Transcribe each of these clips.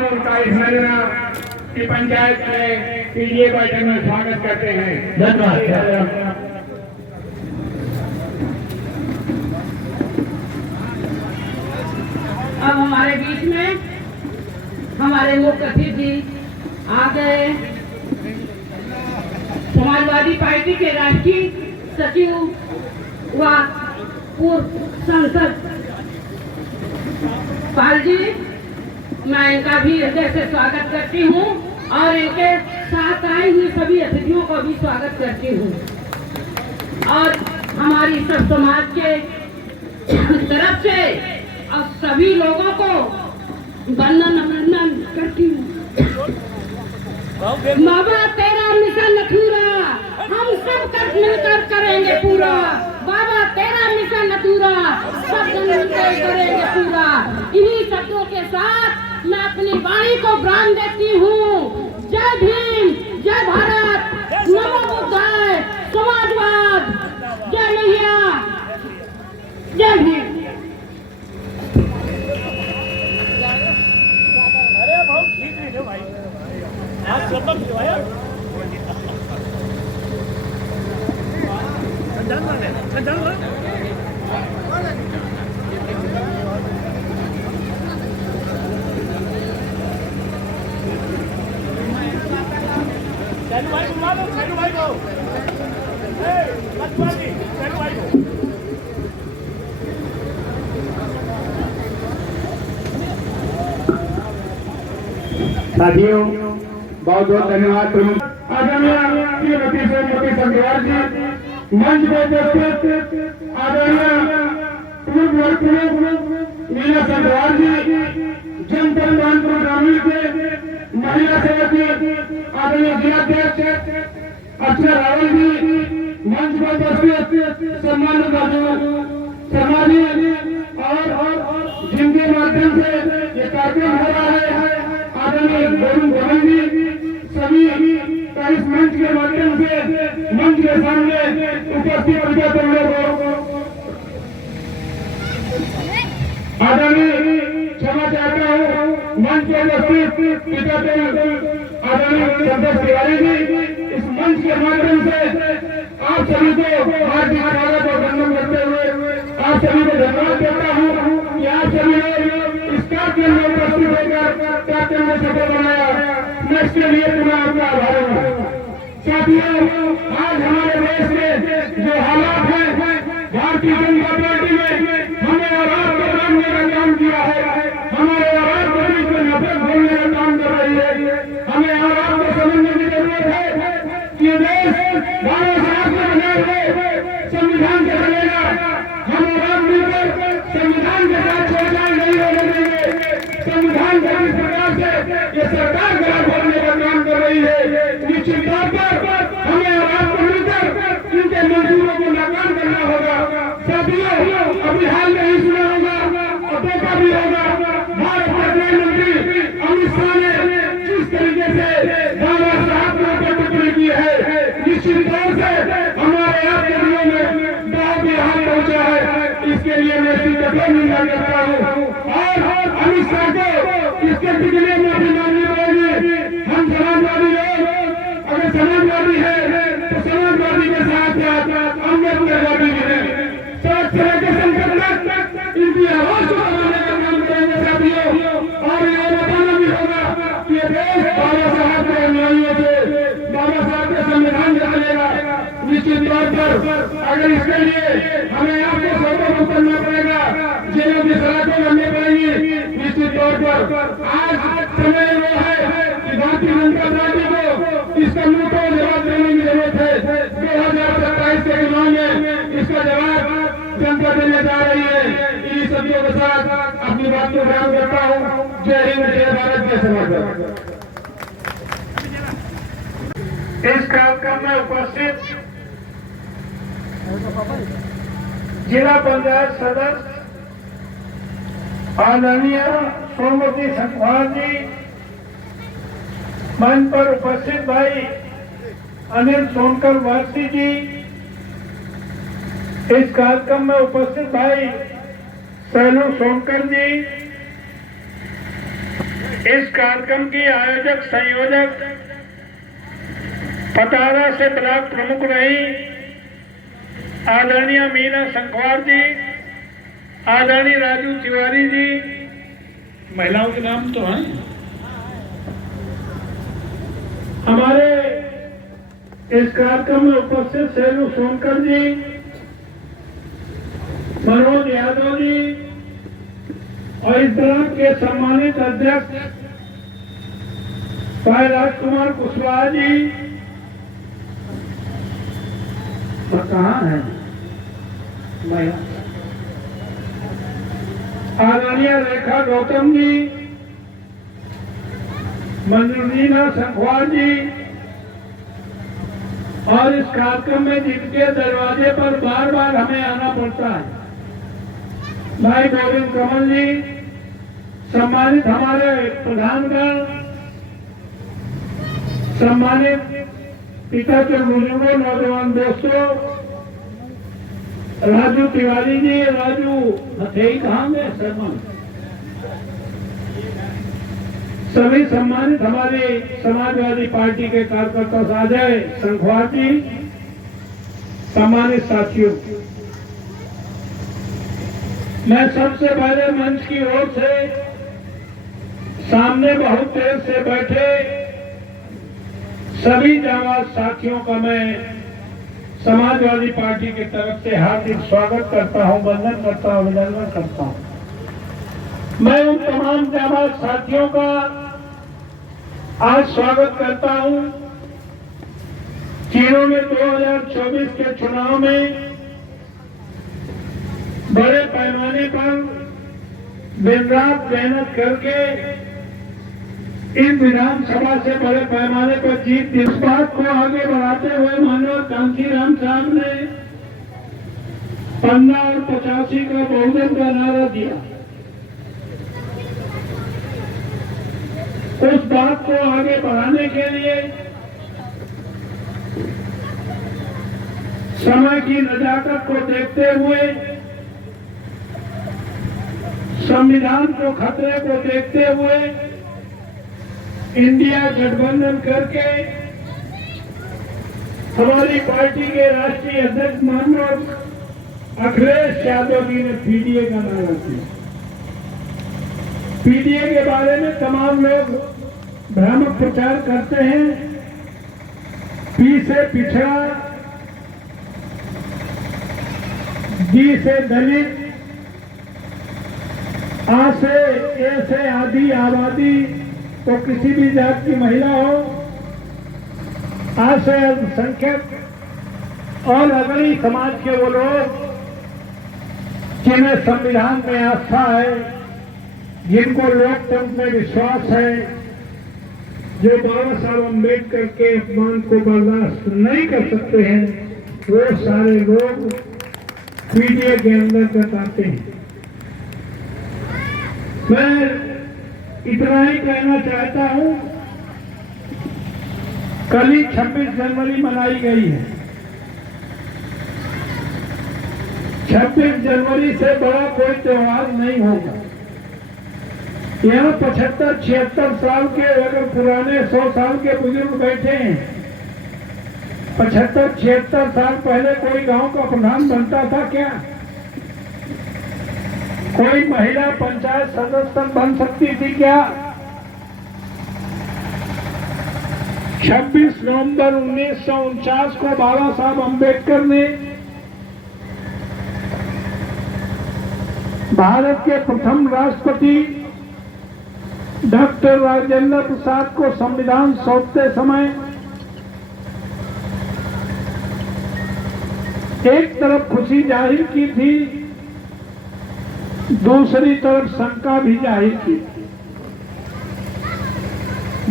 हम उनका इस हरियाणा की पंचायत में पीडीए बैठक में स्वागत करते हैं। धन्यवाद। अब हमारे बीच में हमारे मुख्य अतिथि आ गए। समाजवादी पार्टी के राष्ट्रीय सचिव व पूर्व सांसद पाल जी, मैं इनका भी हृदय से स्वागत करती हूँ और इनके साथ आई हुई सभी अतिथियों का भी स्वागत करती हूँ और हमारी सब समाज के तरफ से और सभी लोगों को वंदन अभिनंदन करती हूँ। बाबा तेरा मिशन अधूरा, हम सब कर मिलकर करेंगे पूरा। बाबा तेरा मिशन अधूरा, सब मिलकर करेंगे पूरा। इन्हीं शब्दों के साथ मैं अपनी वाणी को ब्रांड देती हूँ। जय भीम, जय भारत, नमो बुद्धाय, समाजवाद, जय मैया, जय भीम। साथियों, बहुत बहुत धन्यवाद। आदरणीय श्रीमती सोमवती संगवार जी, मंच पर उपस्थित आदरणीय पूर्व मीना संगवार जी, जनपद कानपुर ग्रामीण के महिला सेवकी आदरणीय जिलाध्यक्ष अक्षर रावल जी, मंच पर उपस्थित सम्मानित शर्मा जी और जिनके माध्यम से ये कार्यक्रम हो रहा है आदरणीय वरुण धवन जी, सभी का इस मंच के माध्यम से मंच के सामने उपस्थित विजेता लोगों आदरणीय क्षमा चाहता हूँ, मंच पर उपस्थित विजेता आदरणीय संतोष तिवारी जी, इस मंच के माध्यम से आप सभी को हार्दिक स्वागत और वंदन करते हुए आप सभी को धन्यवाद देता हूँ कि आप सभी लोग इस कार्यक्रम में उपस्थित होकर कार्यक्रम को सफल बनाया। मैं इसके लिए पुनः आपका आभारी हूँ। साथियों, आज हमारे देश में जो हालात है, भारतीय जनता पार्टी में हमें और आपको बांधने का काम किया है, हमारे और आपको बीच में नफरत बोलने का काम कर रही है। हमें और आपको समझने की जरूरत है कि ये देश बाबा साहब के बनाए हुए संविधान के चलेगा। हम और आप मिलकर संविधान के साथ छेड़छाड़ नहीं होने देंगे। संविधान के इस प्रकार से ये सरकार गला खोलने का काम कर रही है। निश्चित तौर पर हमें और आपको मिलकर इनके मंजूरों को नाकाम करना होगा। साथियों, अभी हाल में ही सुना होगा और देखा भी होगा, भारत के प्रधानमंत्री अमित शाह ने जिस तरीके से बाबा साहब को टिप्पणी की है, निश्चित तौर से हमारे आपके दिलों में बहुत ही हाथ पहुंचा है। इसके लिए मैं इसकी कठोर निंदा करता हूँ और अमित शाह को इसके टिकने में भी माननी पड़ेगी। हम समाजवादी लोग अगर समाजवादी है तो समाजवादी के साथ अम्बेडकरवादी भी है। सब तरह के संकट इनकी आवाज को दबाने का काम करेंगे साथियों, और ये बताना भी होगा कि ये देश बाबा साहब के अनुयायियों से, बाबा साहब के संविधान से चलेगा। निश्चित तौर पर अगर इसके लिए हमें आपको सबको करना पड़ेगा, जेलों की सलाखें बननी पड़ेगी। निश्चित तौर पर आज समय वो है कि भारतीय जनता पार्टी को इसका मुंह को जवाब देने की जरूरत है। 2027 के चुनाव में इसका जवाब जनता देने जा रही है। इन सभी के साथ अपनी बात को बयान करता हूँ। जय हिंद, जय भारत, जय समाज। इस कार्यक्रम में उपस्थित जिला पंचायत सदस्य आदरणीय सोमवती संगवार जी, मंच पर उपस्थित भाई अनिल सोनकर वासी जी, इस कार्यक्रम में उपस्थित भाई सैलू सोनकर जी, इस कार्यक्रम की आयोजक संयोजक पतारा से ब्लॉक प्रमुख रही आदरणीय मीना संखवार जी, आदरणीय राजू तिवारी जी, महिलाओं के नाम तो हैं, हमारे इस कार्यक्रम में उपस्थित सेलू सोनकर जी, मनोज यादव जी और इस ब्लॉक के सम्मानित अध्यक्ष भाई राजकुमार कुशवाहा जी कहाँ है, आदरणीय रेखा गौतम जी, मंजूरीना संखवार जी और इस कार्यक्रम में जिनके दरवाजे पर बार बार हमें आना पड़ता है, भाई गोविंद कमल जी, सम्मानित हमारे प्रधानगण, सम्मानित पिता के बुजुर्गों, नौजवान दोस्तों, राजू तिवारी जी, राजू हथेई कहाँ में सरमन, सभी सम्मानित हमारी समाजवादी पार्टी के कार्यकर्ता साजय संखवार जी, सम्मानित साथियों, मैं सबसे पहले मंच की ओर से सामने बहुत देर से बैठे सभी जांबाज साथियों का मैं समाजवादी पार्टी की तरफ से हार्दिक स्वागत करता हूं, वंदन करता हूं, अभिनंदन करता हूं। मैं उन तमाम जांबाज साथियों का आज स्वागत करता हूं जिन्होंने 2024 के चुनाव में बड़े पैमाने पर दिन रात मेहनत करके इस विधानसभा से बड़े पैमाने पर जीत, इस बात को आगे बढ़ाते हुए माननीय कांशीराम साहब ने 15 और 85 का बहुजन का नारा दिया। उस बात को आगे बढ़ाने के लिए समय की नजाकत को देखते हुए, संविधान को खतरे को देखते हुए इंडिया गठबंधन करके हमारी पार्टी के राष्ट्रीय अध्यक्ष माननीय अखिलेश यादव जी ने पीडीए का नारा दिया। पीडीए के बारे में तमाम लोग भ्रामक प्रचार करते हैं, पी से पिछड़ा, डी से दलित, आ से ए से आधी आबादी, तो किसी भी जात की महिला हो, आ से अल्पसंख्यक और अगली समाज के वो लोग जिन्हें संविधान में आस्था है, जिनको लोकतंत्र में विश्वास है, जो बाबा साहब अम्बेडकर के अपमान को बर्दाश्त नहीं कर सकते हैं, वो सारे लोग पीडीए के अंदर कताते हैं। मैं इतना ही कहना चाहता हूं, कल ही 26 जनवरी मनाई गई है। 26 जनवरी से बड़ा कोई त्योहार नहीं होगा। यहाँ 75-76 साल के अगर पुराने 100 साल के बुजुर्ग बैठे हैं, 75-76 साल पहले कोई गांव का प्रधान बनता था क्या? कोई महिला पंचायत सदस्य बन सकती थी क्या? 26 नवंबर 1949 को बाबा साहब अम्बेडकर ने भारत के प्रथम राष्ट्रपति डॉक्टर राजेंद्र प्रसाद को संविधान सौंपते समय एक तरफ खुशी जाहिर की थी, दूसरी तरफ शंका भी जाहिर की।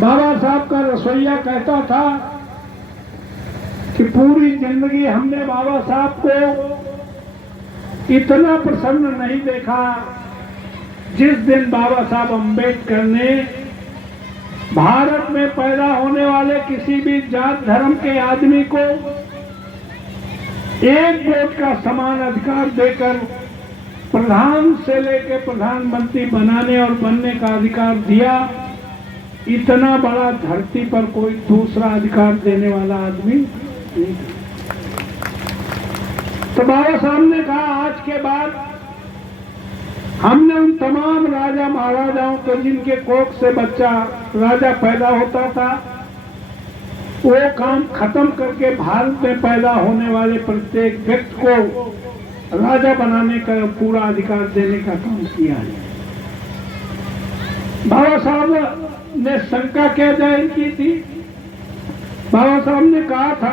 बाबा साहब का रसोइया कहता था कि पूरी जिंदगी हमने बाबा साहब को इतना प्रसन्न नहीं देखा जिस दिन बाबा साहब अम्बेडकर ने भारत में पैदा होने वाले किसी भी जात धर्म के आदमी को एक वोट का समान अधिकार देकर प्रधान से लेकर प्रधानमंत्री बनाने और बनने का अधिकार दिया इतना बड़ा धरती पर कोई दूसरा अधिकार देने वाला आदमी नहीं। तो बाबा साहब ने कहा आज के बाद हमने उन तमाम राजा महाराजाओं को जिनके कोख से बच्चा राजा पैदा होता था वो काम खत्म करके भारत में पैदा होने वाले प्रत्येक व्यक्ति को राजा बनाने का पूरा अधिकार देने का काम किया है। बाबा साहब ने शंका क्या जाहिर की थी? बाबा साहब ने कहा था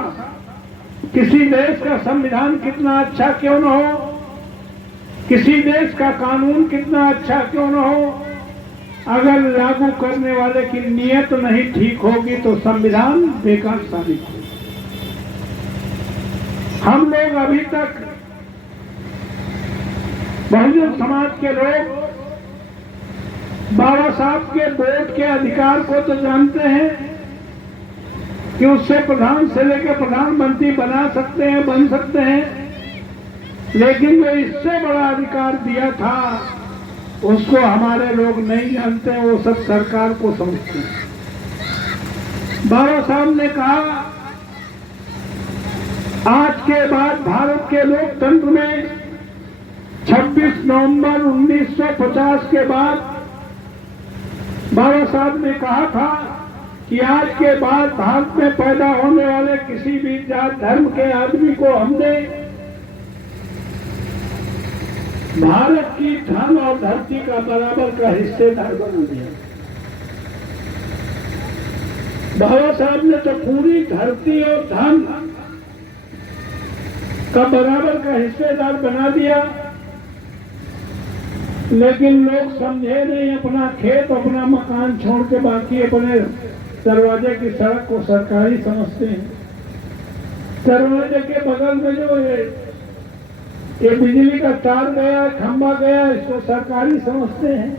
किसी देश का संविधान कितना अच्छा क्यों न हो, किसी देश का कानून कितना अच्छा क्यों न हो, अगर लागू करने वाले की नीयत नहीं ठीक होगी तो संविधान बेकार साबित हो। हम लोग अभी तक बहुजन समाज के लोग बाबा साहब के वोट के अधिकार को तो जानते हैं कि उससे प्रधान से लेकर प्रधानमंत्री बना सकते हैं, बन सकते हैं, लेकिन जो इससे बड़ा अधिकार दिया था उसको हमारे लोग नहीं जानते, वो सब सरकार को समझते हैं। बाबा साहब ने कहा आज के बाद भारत के लोकतंत्र में 26 नवंबर 1950 के बाद बाबा साहब ने कहा था कि आज के बाद भारत में पैदा होने वाले किसी भी जात धर्म के आदमी को हमने भारत की धन और धरती का बराबर का हिस्सेदार बना दिया। बाबा साहब ने तो पूरी धरती और धन का बराबर का हिस्सेदार बना दिया, लेकिन लोग समझे नहीं। अपना खेत अपना मकान छोड़ के बाकी अपने दरवाजे की सड़क को सरकारी समझते हैं। दरवाजे के बगल में जो ये बिजली का तार गया, खंभा गया, इसको सरकारी समझते हैं।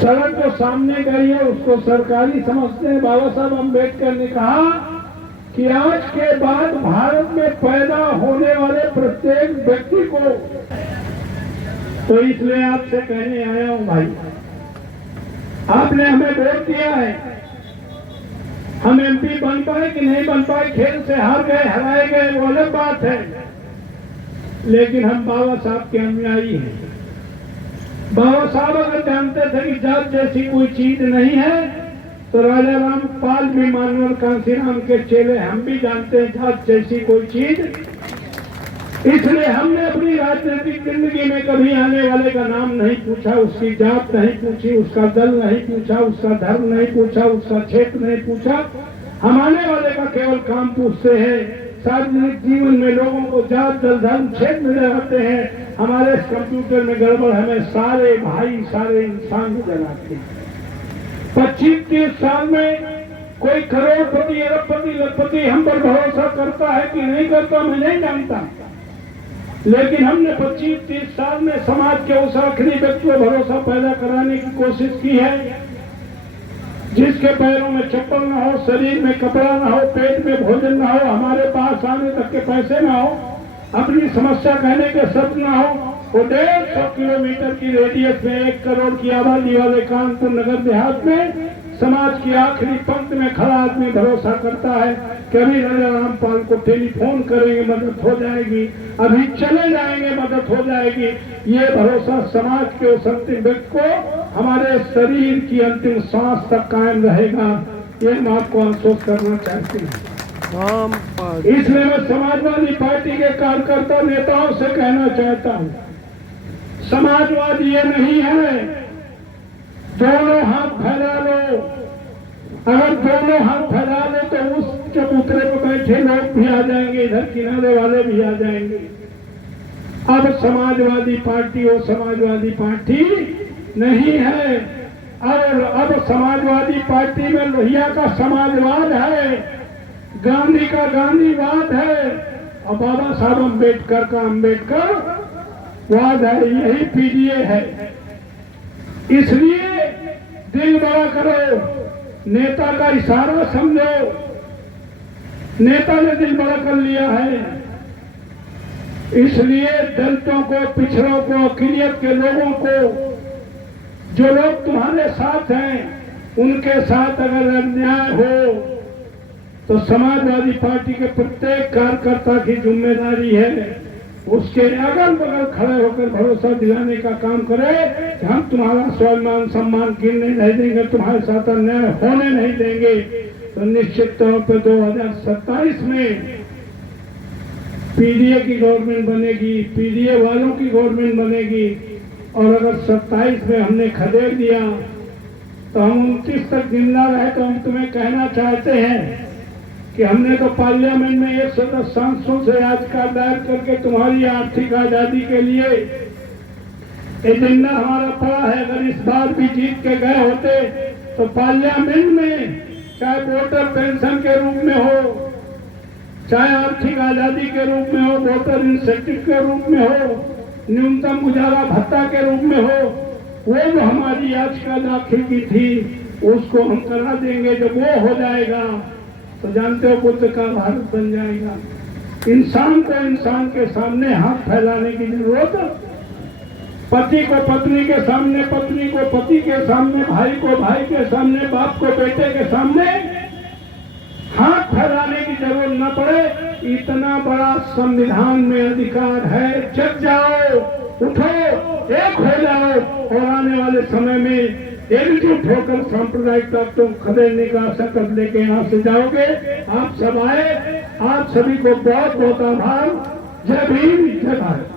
सड़क जो सामने गई है उसको सरकारी समझते हैं। बाबा साहब अम्बेडकर ने कहा कि आज के बाद भारत में पैदा होने वाले प्रत्येक व्यक्ति को, तो इसलिए आपसे कहने आया हूं भाई, आपने हमें वोट दिया है, हम एमपी बन पाए कि नहीं बन पाए, खेल से हार गए, हराए गए, वो अलग बात है, लेकिन हम बाबा साहब के अनुयायी हैं। बाबा साहब अगर जानते थे कि जात जैसी कोई चीज नहीं है तो राजा रामपाल भी मानवर कांसीराम के चेले, हम भी जानते हैं जात जैसी कोई चीज। इसलिए हमने अपनी राजनीतिक जिंदगी में कभी आने वाले का नाम नहीं पूछा, उसकी जात नहीं पूछी, उसका दल नहीं पूछा, उसका धर्म नहीं पूछा, उसका क्षेत्र नहीं पूछा। हम आने वाले का केवल काम पूछते हैं। सार्वजनिक जीवन में लोगों को जात दल धर्म क्षेत्र नजर आते हैं, हमारे कंप्यूटर में गड़बड़ हमें सारे भाई सारे इंसान नजर आते हैं। 25-30 साल में कोई करोड़पति अरबपति लखपति हम पर भरोसा करता है कि नहीं करता मैं नहीं जानता, लेकिन हमने 25-30 साल में समाज के उस आखिरी व्यक्ति को भरोसा पैदा कराने की कोशिश की है जिसके पैरों में चप्पल न हो, शरीर में कपड़ा न हो, पेट में भोजन न हो, हमारे पास आने तक के पैसे न हो, अपनी समस्या कहने के शब्द न हो। वो 150 किलोमीटर की रेडियस में 1 करोड़ की आबादी वाले कानपुर नगर देहात में समाज की आखिरी पंक्ति में खड़ा आदमी भरोसा करता है कि अभी राजा रामपाल को टेलीफोन करेंगे मदद हो जाएगी, अभी चले जाएंगे मदद हो जाएगी। ये भरोसा समाज के उस अंतिम व्यक्ति को हमारे शरीर की अंतिम सांस तक कायम रहेगा, ये हम आपको आश्वस्त करना चाहते हैं। इसलिए मैं समाजवादी पार्टी के कार्यकर्ता नेताओं से कहना चाहता हूँ, समाजवाद ये नहीं है दोनों हाथ फैला लो। अगर दोनों हाथ फैला लो तो उस चबूतरे पर बैठे लोग भी आ जाएंगे, इधर किनारे वाले भी आ जाएंगे। अब समाजवादी पार्टी वो समाजवादी पार्टी नहीं है, और अब समाजवादी पार्टी में लोहिया का समाजवाद है, गांधी का गांधीवाद है, और बाबा साहब अम्बेडकर का अम्बेडकरवाद है, यही पीडीए है। इसलिए दिल बड़ा करो, नेता का इशारा समझो। नेता ने दिल बड़ा कर लिया है, इसलिए दलितों को, पिछड़ों को, अक़लियत के लोगों को, जो लोग तुम्हारे साथ हैं, उनके साथ अगर अन्याय हो तो समाजवादी पार्टी के प्रत्येक कार्यकर्ता की जिम्मेदारी है उसके अगल बगल खड़े होकर भरोसा दिलाने का काम करे कि हम तुम्हारा स्वाभिमान सम्मान गिरने नहीं देंगे, तुम्हारे साथ अन्याय होने नहीं देंगे। तो निश्चित तौर पर 2027 में पीडीए की गवर्नमेंट बनेगी, पीडीए वालों की गवर्नमेंट बनेगी। और अगर 27 में हमने खदेड़ दिया तो हम 29 तक जिंदा रहे तो हम तुम्हें कहना चाहते हैं कि हमने तो पार्लियामेंट में 110 सांसदों से याचिका दायर करके तुम्हारी आर्थिक आजादी के लिए एजेंडा हमारा पड़ा है। अगर इस बार भी जीत के गए होते तो पार्लियामेंट में चाहे वोटर पेंशन के रूप में हो, चाहे आर्थिक आजादी के रूप में हो, वोटर इंसेंटिव के रूप में हो, न्यूनतम गुजारा भत्ता के रूप में हो, वो जो हमारी याचिका दाखिल की थी उसको हम करा देंगे। जब वो हो जाएगा तो जानते हो बुद्ध का भारत बन जाएगा। इंसान को इंसान के सामने हाथ फैलाने की जरूरत है। पति को पत्नी के सामने, पत्नी को पति के सामने, भाई को भाई के सामने, बाप को बेटे के सामने हाथ फैलाने की जरूरत न पड़े। इतना बड़ा संविधान में अधिकार है। जग जाओ, उठो, एक हो जाओ और आने वाले समय में एकजुट होकर सांप्रदायिक ताकतों को खदेड़ने का संकल्प लेके यहाँ से जाओगे। आप सब आए, आप सभी को बहुत बहुत आभार। जय भीम, जय भारत।